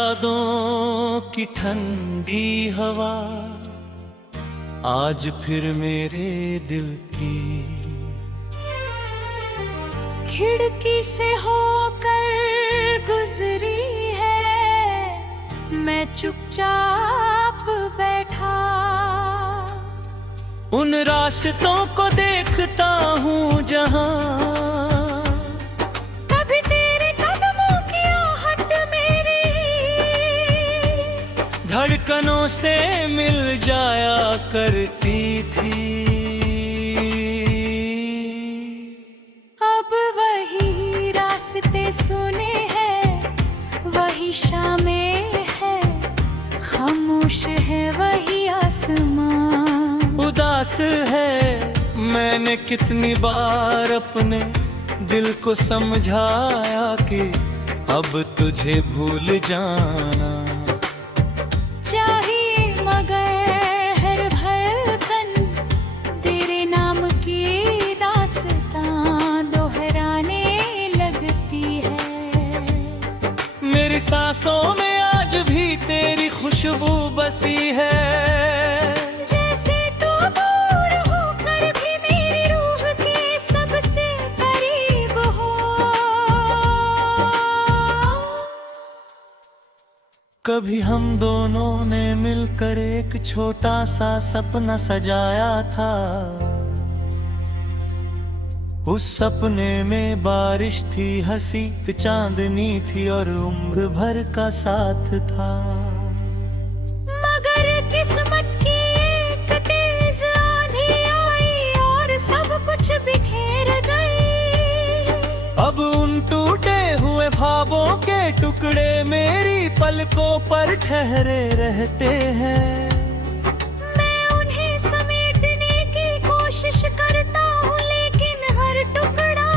यादों की ठंडी हवा आज फिर मेरे दिल की खिड़की से होकर गुजरी है, मैं चुपचाप बैठा उन रास्तों को देखता हूँ जहाँ कभी तेरे कदमों की आहट मेरी धड़कनों से मिल जाया करती थी। अब वही रास्ते सुने हैं, वही शामें है, खामोश है वही आसमां। उदास है मैंने कितनी बार अपने दिल को समझाया कि अब तुझे भूल जाना चाहिए, मगर हर धड़कन तेरे नाम की दास्तां दोहराने लगती है। मेरी सांसों में आज भी तेरी खुशबू बसी है, जैसे तू दूर होकर भी मेरी रूह के सबसे करीब हो। कभी हम दोनों ने मिलकर एक छोटा सा सपना सजाया था, उस सपने में बारिश थी, हंसी चांदनी थी और उम्र भर का साथ था। मगर किस्मत की एक तेज आंधी आई और सब कुछ बिखेर गई। अब उन टूटे हुए ख्वाबों के टुकड़े मेरी पलकों पर ठहरे रहते हैं। मैं उन्हें समेटने की कोशिश करता हूँ, लेकिन हर टुकड़ा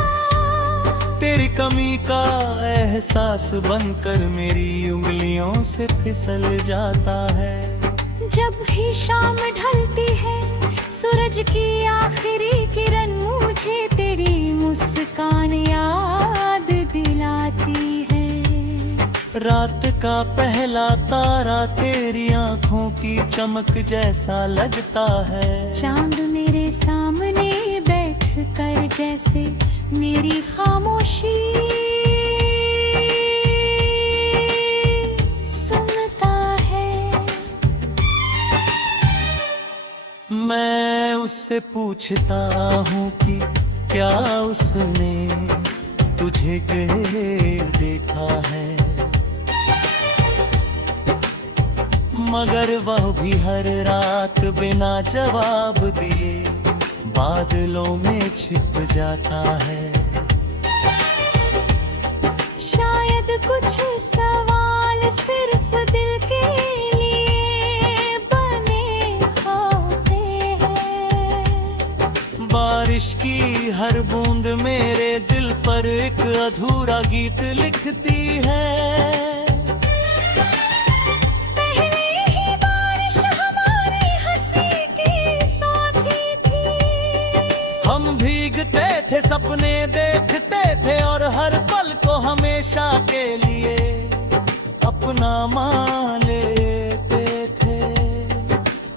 तेरी कमी का एहसास बनकर मेरी उंगलियों से फिसल जाता है। जब भी शाम ढलती है, सूरज की आखिरी किरण मुझे तेरी मुस्कान याद दिलाती है। रात का पहला तारा तेरी आंखों की चमक जैसा लगता है। चांद मेरे सामने बैठ कर जैसे मेरी खामोशी सुनता है। मैं उससे पूछता हूँ कि क्या उसने तुझे कहे देखा है, मगर वह भी हर रात बिना जवाब दिए बादलों में छिप जाता है। शायद कुछ सवाल सिर्फ दिल के लिए बने होते हैं। बारिश की हर बूंद मेरे दिल पर एक अधूरा गीत लिखती है। पहले ही बारिश हमारी हंसी की साथी थी। हम भीगते थे, सपने देखते थे और हर पल को हमेशा के लिए अपना मान लेते थे।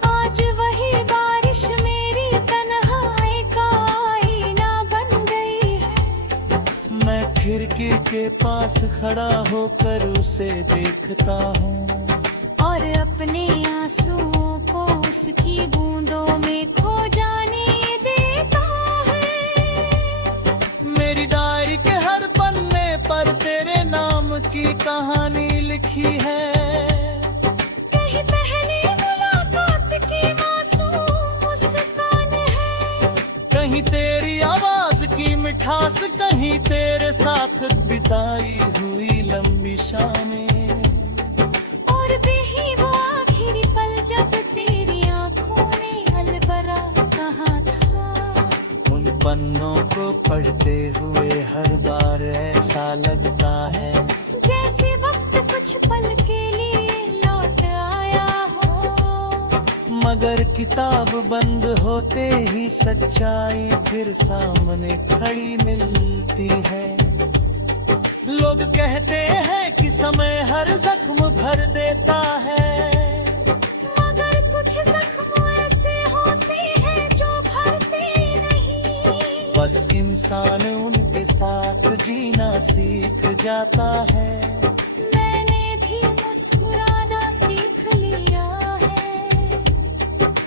आज वही बारिश मेरी तन्हाई का आईना बन गई है। मैं खिड़की के पास खड़ा होकर उसे देखता हूँ और अपने आंसुओं को उसकी बूंदों में खो जाने देता है। मेरी डायरी के हर पन्ने पर तेरे नाम की कहानी लिखी है। कहीं पहली मुलाकात की मासूम मुस्कान है, कहीं तेरी आवाज की मिठास, कहीं तेरे साथ बिताई हुई लंबी शामें। और भी वो आखिरी पल जब तेरी आंखों ने अलबरा कहा था। उन पन्नों को पढ़ते हुए हर बार ऐसा लगता है जैसे वक्त कुछ पल के लिए लौट आया हो। मगर किताब बंद होते ही सच्चाई फिर सामने खड़ी मिलती है। लोग कहते हैं कि समय हर जख्म इंसान उनके साथ जीना सीख जाता है। मैंने भी मुस्कुराना सीख लिया है,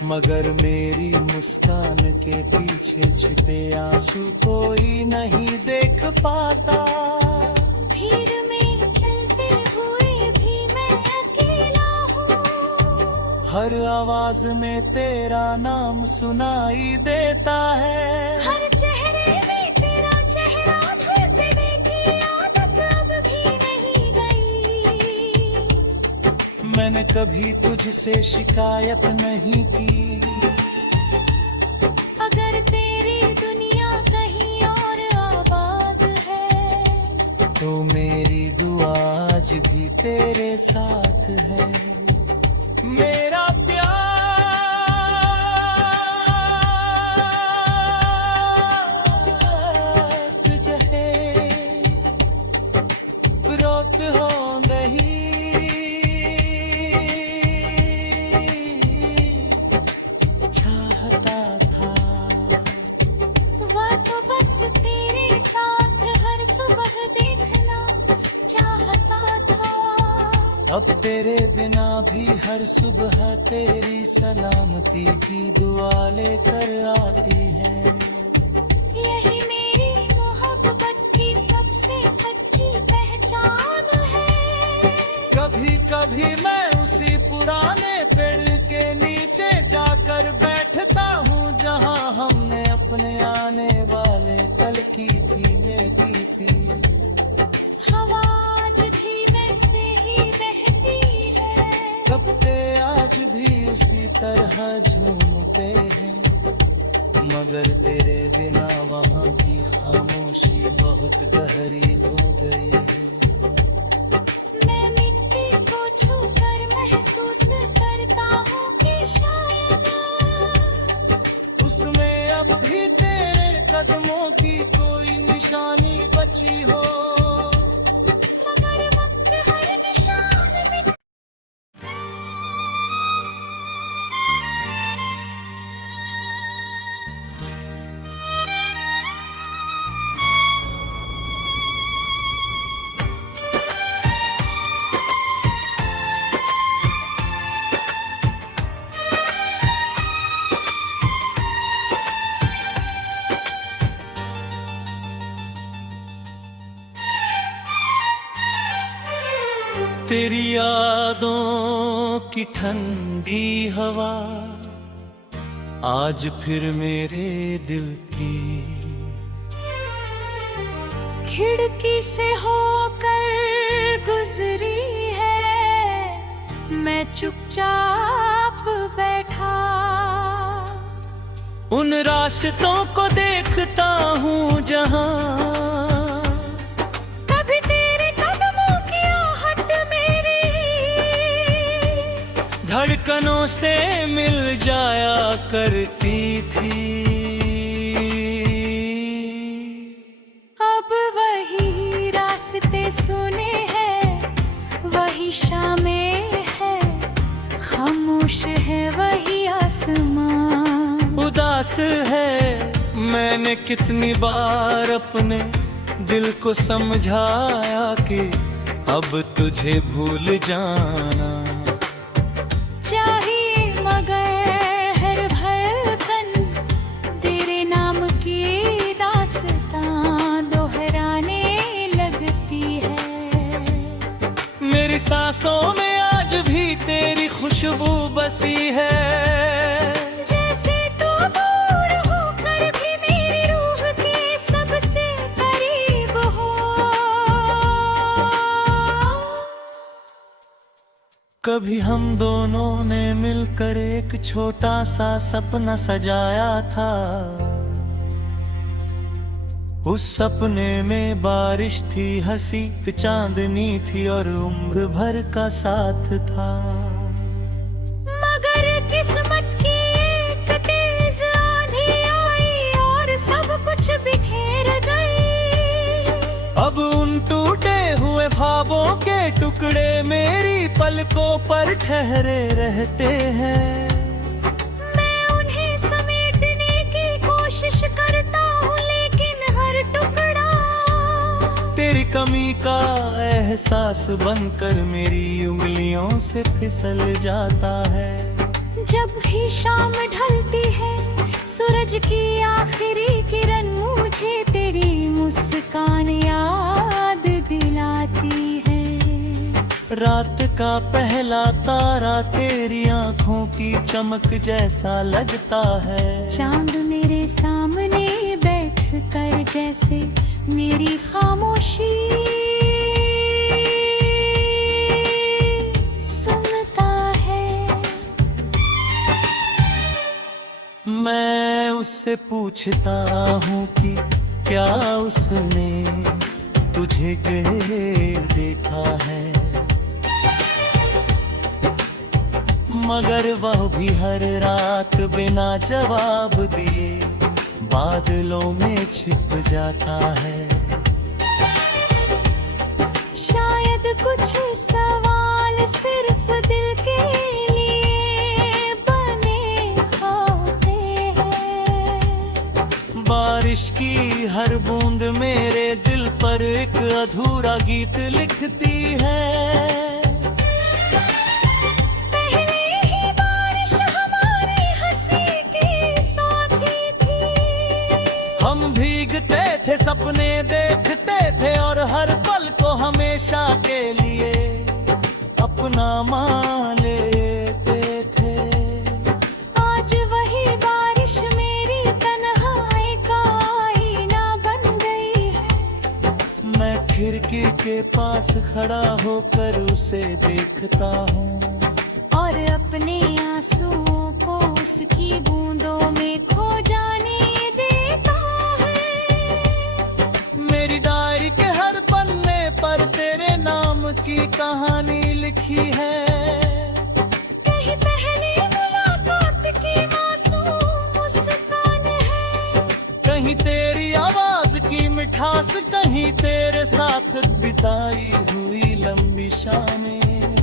मगर मेरी मुस्कान के पीछे छिपे आंसू कोई नहीं देख पाता। भीड़ में चलते हुए भी मैं अकेला हूँ, हर आवाज में तेरा नाम सुनाई देता है। हर चेहरे में तेरा चेहरा ढूंढने की आदत अब भी नहीं गई। मैंने कभी तुझसे शिकायत नहीं की, अगर तेरी दुनिया कहीं और आबाद है, तो मेरी दुआ आज भी तेरे साथ है। मेरा प्यार तुझे है, रोत हो नहीं, चाहता था। वह तो बस तेरे साथ हर सुबह देखना चाहता था। अब तेरे बिना भी हर सुबह तेरी सलामती की दुआ लेकर आती है। यही मेरी मोहब्बत की सबसे सच्ची पहचान है। कभी कभी मैं उसी पुराने पेड़ के नीचे जाकर बैठता हूँ, जहाँ हमने अपने आने वाले कल की पीने की थी। हवा आज भी वैसे ही बहती है, कपड़े आज भी उसी तरह झूमते हैं, मगर तेरे बिना वहाँ की खामोशी बहुत गहरी हो गई है। मैं मिट्टी को छूकर महसूस करता हूँ कि शायद उसमें अब भी तेरे कदमों की कोई निशानी बची हो। मगर वक्त हर निशान मिट तेरी यादों की ठंडी हवा आज फिर मेरे दिल की खिड़की से होकर गुजरी है। मैं चुपचाप बैठा, उन रास्तों को देखता हूँ जहाँ कभी तेरे कदमों की आहट मेरी धड़कनों से मिल जाया करती थी। अब वही रास्ते सुने हैं, वही शामें है, खामोश है वही आसमां। उदास है मैंने कितनी बार अपने दिल को समझाया कि अब तुझे भूल जाना चाहिए, मगर हर धड़कन तेरे नाम की दास्तां दोहराने लगती है। मेरी सांसों में आज भी तेरी खुशबू बसी है। जैसे तू दूर होकर भी मेरी रूह के सबसे करीब हो। कभी हम दोनों ने मिलकर एक छोटा सा सपना सजाया था। उस सपने में बारिश थी, हंसी चांदनी थी और उम्र भर का साथ था। मगर किस्मत की एक तेज आंधी आई और सब कुछ बिखेर गई। अब उन टूटे हुए ख्वाबों के टुकड़े मेरी पलकों पर ठहरे रहते हैं। मैं उन्हें समेटने की कोशिश करता हूँ, लेकिन हर कमी का एहसास बनकर मेरी उंगलियों से फिसल जाता है। जब भी शाम ढलती है सूरज की आखिरी किरण मुझे तेरी मुस्कान याद दिलाती है। रात का पहला तारा तेरी आंखों की चमक जैसा लगता है। चांद मेरे सामने बैठ कर जैसे मेरी खामोशी सुनता है। मैं उससे पूछता हूँ कि क्या उसने तुझे देखा है, मगर वह भी हर रात बिना जवाब दिए बादलों में छिप जाता है। शायद कुछ सवाल सिर्फ दिल के लिए बने होते हैं। बारिश की हर बूंद मेरे दिल पर एक अधूरा गीत लिखती है। पहले ही बारिश हमारी हंसी की साथी थी। हम भीगते थे, सपने देखते थे और हर पल को हमेशा के लिए अपना मान लेते थे। आज वही बारिश मेरी तन्हाई का आईना बन गई है। मैं खिड़की के पास खड़ा होकर उसे देखता हूँ और अपने आंसुओं को उसकी बूंदों में खो जाने देता है। मेरी डायरी के हर पन्ने पर तेरे नाम की कहानी लिखी है। कहीं पहली मुलाकात की मासूम मुस्कान है। कहीं तेरी आवाज की मिठास, कहीं तेरे साथ बिताई हुई लंबी शामें।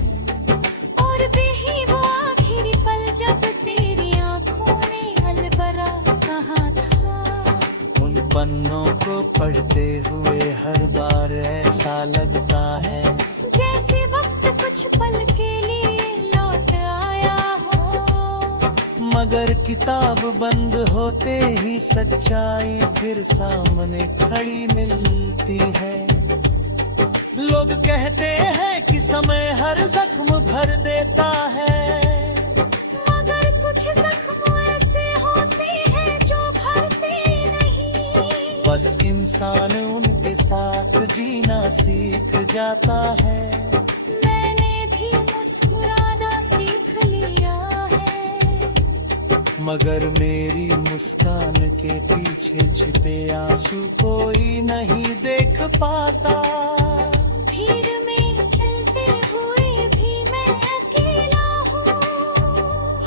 और भी वो आखिरी पल जब तेरी आंखों ने अलबरा कहा था। उन पन्नों को पढ़ते हुए हर बार ऐसा लगता है जैसे वक्त कुछ पल के लिए लौट आया हो। मगर किताब बंद होते ही सच्चाई फिर सामने खड़ी मिलती है। लोग कहते हैं कि समय हर जख्म भर देता है, मगर कुछ जख्म ऐसे होते हैं जो भरते नहीं। बस इंसान उनके साथ जीना सीख जाता है। मैंने भी मुस्कुराना सीख लिया है। मगर मेरी मुस्कान के पीछे छिपे आंसू कोई नहीं देख पाता। भीड़ में चलते हुए भी मैं अकेला हूँ।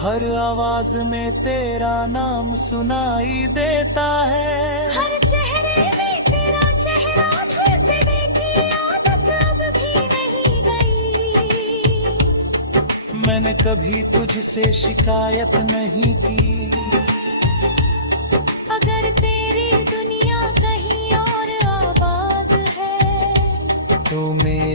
हर आवाज में तेरा नाम सुनाई देता है। हर चेहरे में तेरा चेहरा ढूंढने की आदत अब भी नहीं गई। मैंने कभी तुझसे शिकायत नहीं की। अगर तेरी दुनिया कहीं और आबाद है तो मेरी